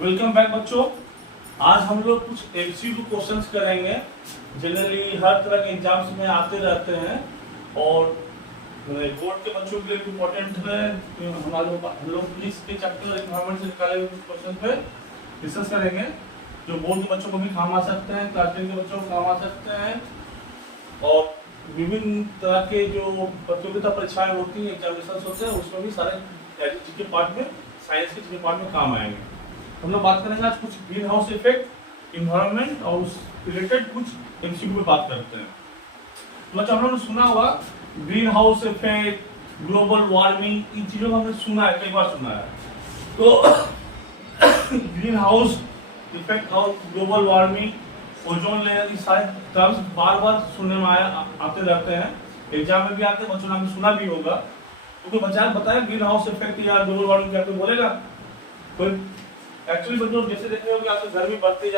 Welcome back बच्चों। आज हम लोग कुछ एमसीक्यू क्वेश्चंस करेंगे। जनरली हर तरह के एग्जाम्स में आते रहते हैं और बोर्ड के बच्चों के लिए इम्पोर्टेंट है। हम लोग फिजिक्स के चैप्टर एनवायरनमेंट से निकाले हुए कुछ क्वेश्चन पे डिस्कस करेंगे जो बोर्ड के बच्चों को भी काम आ सकते हैं, क्लास 10 के बच्चों को काम आ सकते हैं और विभिन्न तरह के जो प्रतियोगिता परीक्षाएं होती हैं, एग्जामिनेशन होते हैं, उसमें भी सारे के पार्ट में, साइंस के पार्ट में काम आएंगे। हम लोग बात करेंगे आज कुछ ग्रीन हाउस इफेक्ट, इन्वायरमेंट और उस रिलेटेड कुछ एमसीक्यू पे बात करते हैं। मतलब हम लोगों ने सुना होगा greenhouse effect, global warming, इन चीजों को हमने सुना है, कई बार सुना है। तो ग्रीन हाउस इफेक्ट और ग्लोबल वार्मिंग, ओजोन लेयर, ये सारे टर्म्स बार बार सुनने में आते रहते हैं, एग्जाम में भी आते हैं, बच्चों ने सुना भी होगा। तो कोई बच्चा बताया ग्रीन हाउस इफेक्ट या ग्लोबल वार्मिंग क्या कोई बोलेगा? कोई एक्चुअली बच्चों जैसे देख रहे हो कि आपकी गर्मी बढ़ती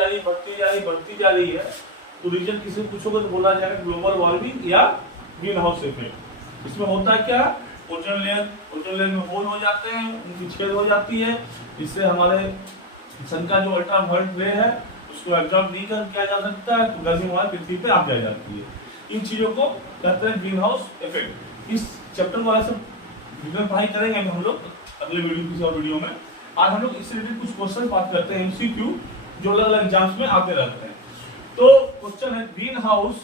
जा रही है, तो रीजन किसी पूछोगे तो बोला जाएगा ग्लोबल वार्मिंग या ग्रीन हाउस इफेक्ट। इसमें होता क्या, ओजोन लेयर में होल हो जाते हैं, उनकी छेद हो जाती है, इससे हमारे सन का जो अल्ट्रावायलेट रे है उसको एब्जॉर्ब नहीं कर किया जा सकता है, तो गर्मी हमारी पृथ्वी पे आ जाती है। इन चीजों को कहते हैं ग्रीन हाउस इफेक्ट। इस चैप्टर वाले से पढ़ाई करेंगे हम लोग अगले वीडियो, किसी और वीडियो में। आज हम लोग इससे रिलेटेड कुछ क्वेश्चन बात करते हैं, एमसीक्यू, जो अलग अलग एग्जाम्स में आते रहते हैं। तो क्वेश्चन है, green house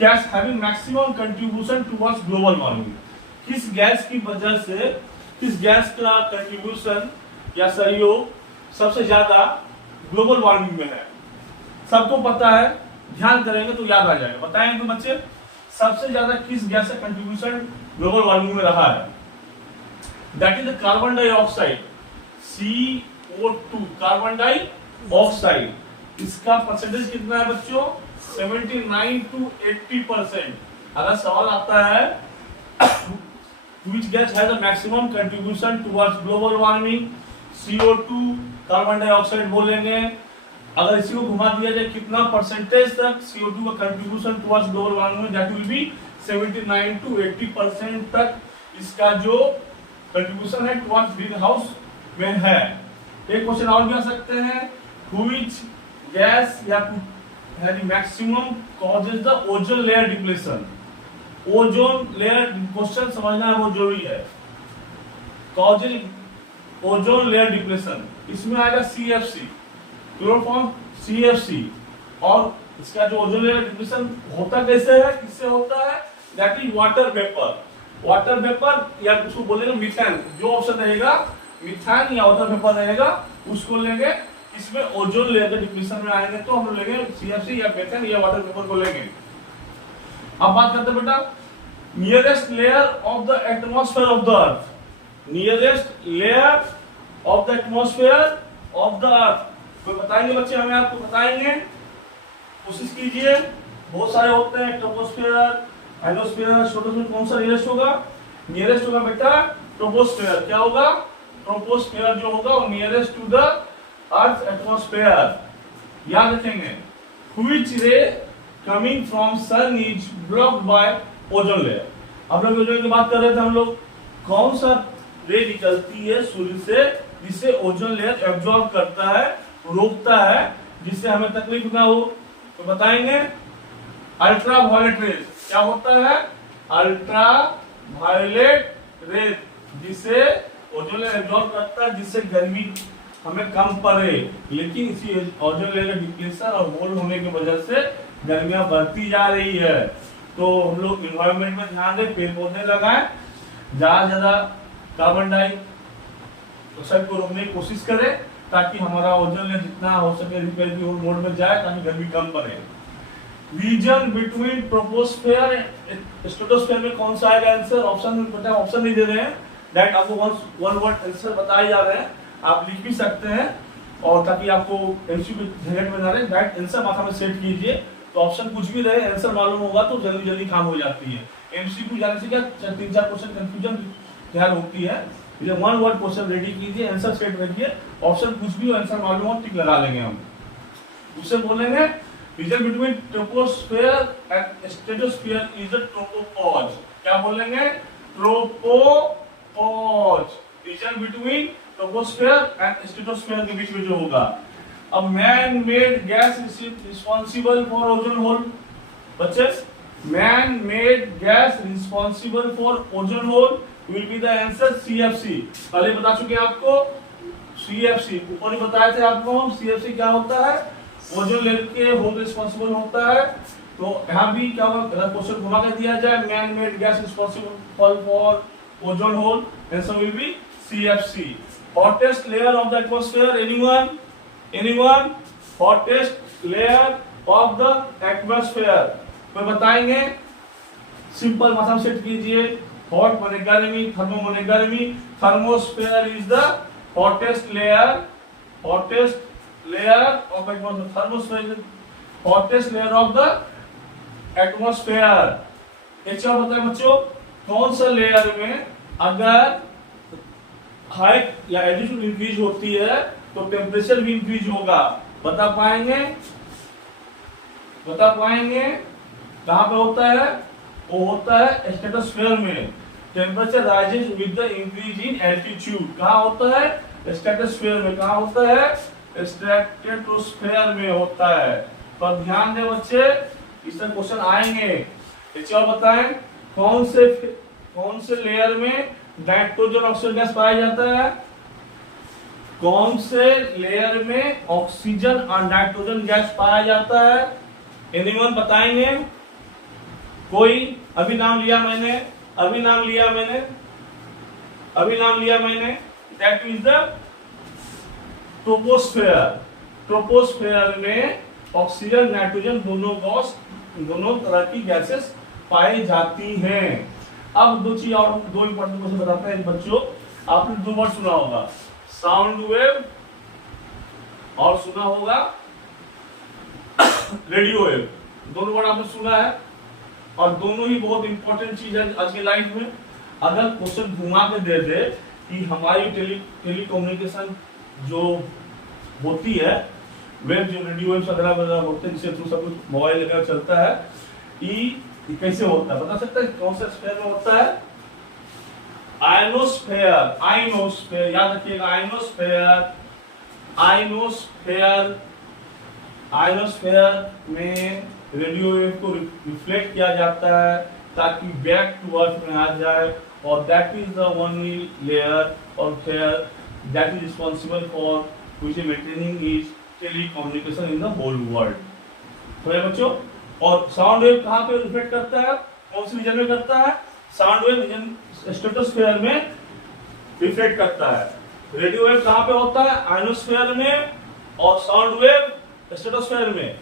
gas having maximum contribution towards global warming. किस गैस की वजह से, किस गैस का कंट्रीब्यूशन या सहयोग सबसे ज्यादा ग्लोबल वार्मिंग में है? सबको पता है, ध्यान करेंगे तो याद आ जाएगा। बताएंगे बच्चे, सबसे ज्यादा किस गैस का कंट्रीब्यूशन ग्लोबल वार्मिंग में रहा है? That is the carbon dioxide, CO2, carbon dioxide. इसका परसेंटेज कितना है बच्चों? 79 to 80%। अगर सवाल आता है which gas has a maximum contribution towards global warming, CO2, carbon dioxide बोलेंगे। अगर इसी को घुमा दिया जाए कितना परसेंटेज तक CO2 का कंट्रीब्यूशन टुवर्ड्स ग्लोबल वार्मिंग में, दैट विल बी 79 to 80% तक इसका जो कंट्रीब्यूशन है टुवर्ड्स ग्रीन हाउस में है। एक क्वेश्चन और भी आ सकते हैं, व्हिच गैस या maximum causes the ozone layer depletion. Ozone layer question समझना बहुत जरूरी है। कॉजेज ओजोन लेयर डिप्लेशन, इसमें आएगा CFC, क्लोरोफॉर्म CFC। और इसका जो ओजोन लेयर डिप्लेशन होता कैसे है, किससे होता है? That is water vapour. Water vapour या उसको बोलेंगे मीथेन, जो ऑप्शन रहेगा मीथेन या वाटर वेपर रहेगा उसको लेंगे। इसमें ओजोन लेयर के डिप्लेशन में आएंगे तो हम लेंगे CFC या मीथेन या वाटर वेपर को लेंगे। अब बात करते हैं बेटा, nearest layer of the atmosphere of the earth. Nearest layer of the atmosphere of the earth कोई बताएंगे बच्चे? हमें आपको बताएंगे, कोशिश कीजिए। बहुत सारे होते हैं, ट्रोपोस्फेयर, हाइड्रोस्फीयर, स्ट्रेटोस्फीयर, कौन सा नियरेस्ट होगा? नियरेस्ट होगा बेटा ट्रोपोस्फेयर। क्या होगा? ट्रोपोस्फेयर जो होगा वो nearest to the earth atmosphere. याद रखेंगे। Which ray coming from sun is blocked by ozone layer. हम लोग ओजोन की बात कर रहे थे हम लोग, कौन सा रे निकलती है सूर्य से जिसे ओजोन लेयर एब्जॉर्ब करता है, रोकता है, जिससे हमें तकलीफ ना हो? तो बताएंगे अल्ट्रा वायलेट रेज। क्या होता है? अल्ट्रा वायलेट रेज, जिसे ओजोन लेयर एब्जॉर्ब करता है, जिससे गर्मी हमें कम पड़े। लेकिन इसी ओजोन लेयर डिप्लेशन और होल होने की वजह से गर्मियां बढ़ती जा रही है। तो हम लोग एनवायरनमेंट में ध्यान दें, पेड़ पौधे लगाएं, ज्यादा ज्यादा कार्बन डाइऑक्साइड को रोकने की कोशिश करें, ताकि हमारा ओजोन लेयर जितना हो सके रिपेयर की मोड में जाए, ताकि गर्मी कम पड़े। Reason between troposphere and stratosphere में कौन सा आएगा आंसर? ऑप्शन में बेटा ऑप्शन नहीं दे रहे हैं, डायरेक्ट आपको वन वर्ड आंसर बताए जा रहे हैं, आप लिख भी सकते हैं, और ताकि आपको एमसीक्यू झंझट में ना रहे, डायरेक्ट आंसर माथा में सेट कीजिए। तो ऑप्शन कुछ भी रहे, आंसर मालूम होगा तो जल्दी जल्दी काम हो जाती है। एमसीक्यू जाने से क्या 3-4 क्वेश्चन कंफ्यूजन ध्यान होती है। ये वन वर्ड क्वेश्चन रेडी कीजिए, आंसर सेट रखिए, ऑप्शन कुछ भी हो, आंसर मालूम हो, टिक लगा लेंगे हम। उससे बोलेंगे region between troposphere and stratosphere is the tropopause. क्या बोलेंगे? Tropopause. Region between troposphere and stratosphere के बीच में जो होगा। अब man made gas responsible for ozone hole, बच्चे man made gas responsible for ozone hole will be the answer CFC। पहले बता चुके हैं आपको CFC, ऊपर ही बताए थे आपको हम CFC क्या होता है, ओजोन लेयर के होल रिस्पॉन्सिबल होता है। तो यहाँ भी क्या होगा, अगर क्वेश्चन घुमा कर दिया जाए man made gas responsible for ozone whole, answer will be CFC। Hottest layer of the atmosphere, anyone hottest layer of the atmosphere कोई बताएंगे? सिंपल माध्यम सेट कीजिए, हॉट माने गर्मी, थर्मो माने गर्मी, thermosphere is the hottest layer of atmosphere, thermosphere is hottest layer of the atmosphere. एक चीज बताएं बच्चों, कौन सा लेयर में अगर हाइट या एल्टीट्यूड इंक्रीज होती है तो टेम्परेचर भी इंक्रीज होगा? बता पाएंगे? कहां पे होता है? वो होता है स्ट्रेटोस्फेयर में। Temperature rises with the increase in altitude. कहां होता है? स्ट्रेटोस्फेयर में। कहां होता है? स्ट्रेटोस्फेयर में होता है। तो ध्यान दें बच्चे, इससे क्वेश्चन आएंगे। एक और बताएं, कौन से लेयर में नाइट्रोजन ऑक्सीजन गैस पाया जाता है? कौन से लेयर में ऑक्सीजन और नाइट्रोजन गैस पाया जाता है? एनीवन बताएंगे? कोई? अभी नाम लिया मैंने दैट इज द ट्रोपोस्फेयर में ऑक्सीजन नाइट्रोजन दोनों तरह की गैसेस पाई जाती हैं। अब दो इंपॉर्टेंट क्वेश्चन बताते हैं बच्चों। आपने दो वर्ड सुना होगा, साउंड वेव और सुना होगा रेडियो वेव। दोनों वर्ड आपने सुना है और दोनों ही बहुत इंपॉर्टेंट चीज है आज के लाइफ में। अगर क्वेश्चन घुमा के दे दे कि हमारी टेलीकम्युनिकेशन जो होती है, वेब जो रेडियो वेव्स वगैरह होते हैं जिससे थ्रू सब कुछ मोबाइल वगैरह चलता है, ये कैसे होता है बता सकते हैं? कौन से स्फीयर में होता है? आइनोस्फेयर, याद रखिएगा, आइनोस्फेयर में रेडियो वेव को रिफ्लेक्ट किया जाता है ताकि बैक टू अर्थ में आ जाए, और that is the only layer और fair that is responsible for which is maintaining is telecommunication in the whole world. तो ये बच्चों, और साउंड वेव कहाँ पे रिफ्लेक्ट करता है? कौन से रीजन में करता है? साउंड वेव रीजन स्ट्रेटोस्फेयर में रिफ्लेक्ट करता है। रेडियो वेव कहाँ पे होता है? आइनोस्फेयर में, और साउंड वेव स्ट्रेटोस्फेयर में।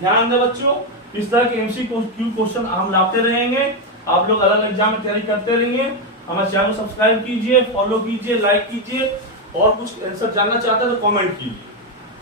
ध्यान दें बच्चों, इस तरह के MCQ क्वेश्चन हम लाते रहेंगे। आप लोग अलग एग्जाम में तैयारी करते रहेंगे। हमारे चैनल को सब्सक्राइब कीजिए, फॉलो कीजिए, लाइक कीजिए, और कुछ आंसर जानना चाहते हैं तो कमेंट कीजिए।